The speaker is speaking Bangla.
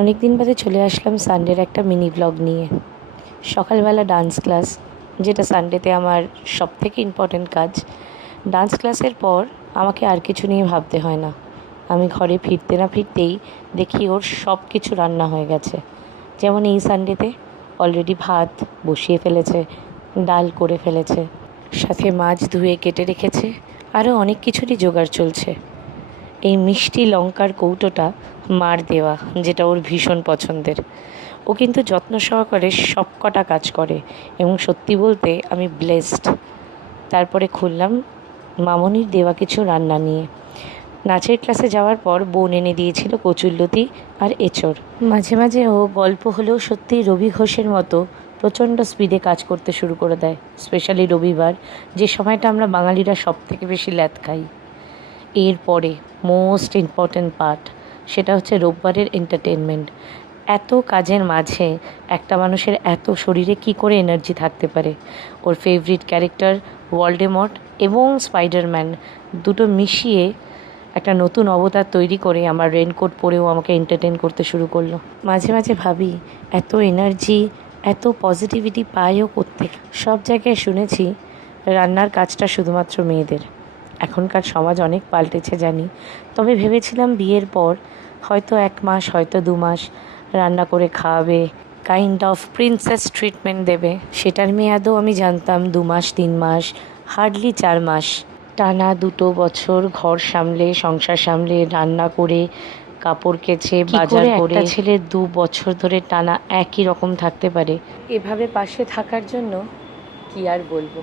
অনেক দিন বাদে চলে আসলাম সানডের একটা মিনি ব্লগ নিয়ে। সকালবেলা ডান্স ক্লাস, যেটা সানডেতে আমার সবথেকে ইম্পর্ট্যান্ট কাজ। ডান্স ক্লাসের পর আমাকে আর কিছু নিয়ে ভাবতে হয় না। আমি ঘরে ফিরতে না ফিরতেই দেখি ওর সব কিছু রান্না হয়ে গেছে। যেমন এই সানডেতে অলরেডি ভাত বসিয়ে ফেলেছে, ডাল করে ফেলেছে, সাথে মাছ ধুয়ে কেটে রেখেছে, আরও অনেক কিছুরই জোগাড় চলছে। এই মিষ্টি লঙ্কার কৌটোটা মার দেওয়া, যেটা ওর ভীষণ পছন্দের। ও কিন্তু যত্ন সহকারে সব কটা কাজ করে এবং সত্যি বলতে আমি ব্লেসড। তারপরে খুললাম মামনির দেওয়া কিছু রান্না নিয়ে। নাচের ক্লাসে যাওয়ার পর বোন এনে দিয়েছিল কচুরলতি আর এঁচড়। মাঝে মাঝে ও গল্প হলেও সত্যি রবি ঘোষের মতো প্রচণ্ড স্পিডে কাজ করতে শুরু করে দেয়, স্পেশালি রবিবার, যে সময়টা আমরা বাঙালিরা সব থেকে বেশি ল্যাদ খাই। এরপরে মোস্ট ইম্পর্ট্যান্ট পার্ট, সেটা হচ্ছে রোববারের এন্টারটেনমেন্ট। এত কাজের মাঝে একটা মানুষের এত শরীরে কি করে এনার্জি থাকতে পারে? ওর ফেভারিট ক্যারেক্টার ভলডেমর্ট এবং স্পাইডারম্যান দুটো মিশিয়ে একটা নতুন অবতার তৈরি করে আমার রেনকোট পরেও আমাকে এন্টারটেন করতে শুরু করলো। মাঝে মাঝে ভাবি, এত এনার্জি, এত পজিটিভিটি পায়ও কোত্থেকে? সব জায়গায় শুনেছি রান্নার কাজটা শুধুমাত্র মেয়েদের। এখনকার সমাজ অনেক পাল্টেছে জানি, তবে ভেবেছিলাম বিয়ের পর হয়তো 1 মাস, হয়তো 2 মাস রান্না করে খাওয়াবে, কাইন্ড অফ প্রিন্সেস ট্রিটমেন্ট দেবে। সেটার মেয়াদও আমি জানতাম 2 মাস, 3 মাস, হার্ডলি 4 মাস। টানা 2 বছর ঘর সামলে, সংসার সামলে, রান্না করে, কাপড় কেচে, বাজার করে একটা ছেলে 2 বছর ধরে টানা একই রকম থাকতে পারে? এভাবে পাশে থাকার জন্য কি আর বলবো।